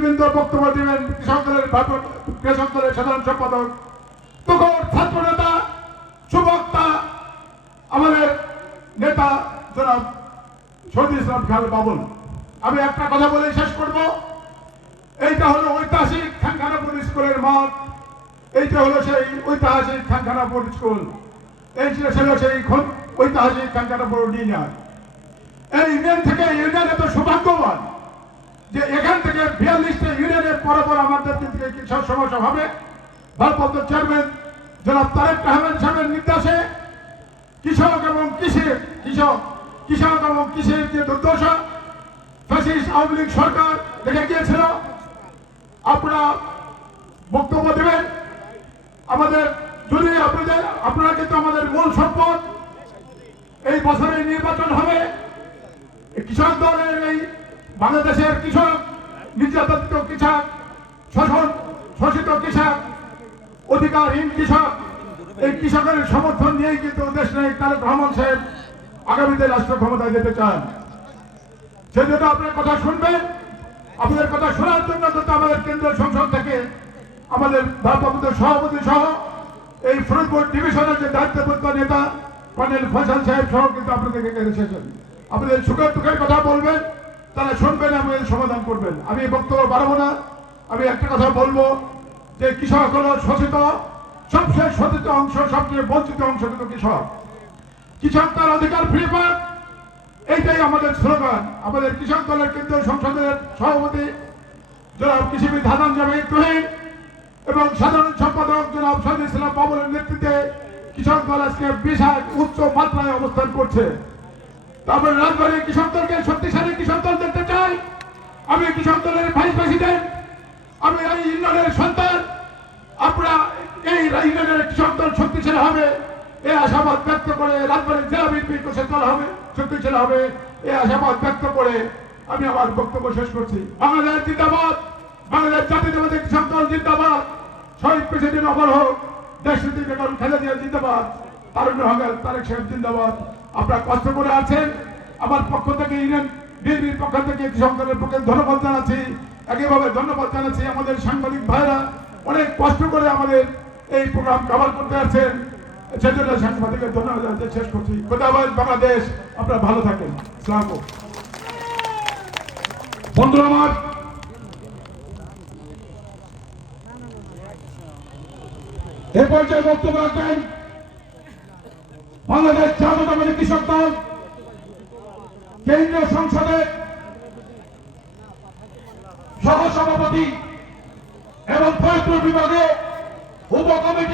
বক্তব্য দিবেন কৃষক দলের সাধারণ সম্পাদক তখন ছাত্র নেতা সুবক্তা আমাদের নেতা জনাব শহীদ ইসলাম খান বাবুল। আমি একটা কথা বলে শেষ করব। এইটা হলো ঐতিহাসিক খানখানাপুর স্কুলের মাঠ, এইটা হলো সেই ঐতিহাসিক খানখানাপুর স্কুল, এই ছিল সেই ঐতিহাসিক খানখানাপুর ইউনিয়ন। এই ইউনিয়ন থেকে ইউনিয়ন এত সৌভাগ্যবান যে এখান থেকে 42টা ইউনিয়নের পরপর আমাদের কৃষক সমাবেশ হবে। ভারপ্রাপ্ত চেয়ারম্যান জনাব তারেক রহমান সাহেবের নির্দেশে কৃষক এবং কৃষির যে দুর্দশা ফ্যাসিস্ট আওয়ামী লীগ সরকার দেখে গিয়েছিল। আপনারা বক্তব্য দেবেন আমাদের, যদি আপনারা কিন্তু আমাদের মূল সম্পদ। এই বছরের নির্বাচন হবে কৃষক দলের, এই বাংলাদেশের কৃষক, নির্যাতিত কৃষক, শোষিত কৃষক, অধিকারহীন কৃষক, এই কৃষকের সমর্থন নিয়েই কিন্তু দেশ নায়ক তারেক রহমান সাহেব আগামীতে রাষ্ট্র ক্ষমতায় যেতে চান। সেই জন্য আপনার কথা শুনবেন। আপনাদের কথা শোনার জন্য কিন্তু আমাদের কেন্দ্রীয় সংসদ থেকে আমাদের ভারপ্রাপ্ত সভাপতি সহ এই ফরিদপুর ডিভিশনের যে দায়িত্বপ্রাপ্ত নেতা কর্নেল ফয়সাল সাহেব সহ কিন্তু আপনাদেরকে এসেছেন। আপনাদের সুখের দুঃখের কথা বলবেন, তারা শুনবেন, আমাদের সমাধান করবেন। আমি বক্তব্য বাড়াবো না। আমি একটা কথা বলবো যে কৃষক হলো শোষিত, সবচেয়ে শোষিত অংশ, সবচেয়ে বঞ্চিত অংশ কিন্তু কৃষক। কৃষক তার অধিকার ফিরে পাক, এইটাই আমাদের স্লোগান। আমাদের কৃষক দলের কেন্দ্রীয় সংসদের সভাপতি জনাব কৃষিবিদ হাসান জামিল তুহিন এবং সাধারণ সম্পাদক জনাব শহীদ ইসলাম বাবুলের নেতৃত্বে কৃষক দল আজকে বিশাল উচ্চ মাত্রায় অবস্থান করছে। তারপরে রাজবাড়ির কৃষক দলকে শক্তিশালী কৃষক দল দেখতে চাই। আমি কৃষক দলের ভাইস প্রেসিডেন্ট, আমি এই ইউনিয়নের সন্তান। আপনারা এই ইউনিয়নের কৃষক দল শক্তিশালী হবে এই আশাবাদ ব্যক্ত করে, রাজবাড়ির জেলা বিএনপি শক্তিশালী হবে এই আশাবাদ ব্যক্ত করে আমি আমার বক্তব্য শেষ করছি। বাংলাদেশ জিন্দাবাদ, বাংলাদেশ জাতীয়তাবাদী কৃষক দল জিন্দাবাদ, শহীদ প্রেসিডেন্ট অমর হোক, দেশনেত্রী বেগম খালেদা জিয়া জিন্দাবাদ, তারেক সাহেব জিন্দাবাদ। আপনারা কষ্ট করে আছেন, আমার পক্ষ থেকে ইউনিয়ন বিএনপির পক্ষ থেকে কৃষক দলের পক্ষে ধন্যবাদ জানাচ্ছি। একইভাবে ধন্যবাদ জানাচ্ছি আমাদের সাংবাদিক ভাইরা, অনেক কষ্ট করে আমাদের এই প্রোগ্রাম কভার করতে আছেন। সেজন্য সাংবাদিকের ধন্যবাদ জানাতে শেষ করছি। খোদাবাদ বাংলাদেশ, আপনারা ভালো থাকেন। আসসালামু আলাইকুম। বন্ধুরা আমার, এ পর্যায়ে বক্তব্য রাখবেন বাংলাদেশ জাতীয়তাবাদী কৃষক দল কেন্দ্রীয় সংসদের সহসভাপতি এবং ফরিদপুর বিভাগে উপকমিটি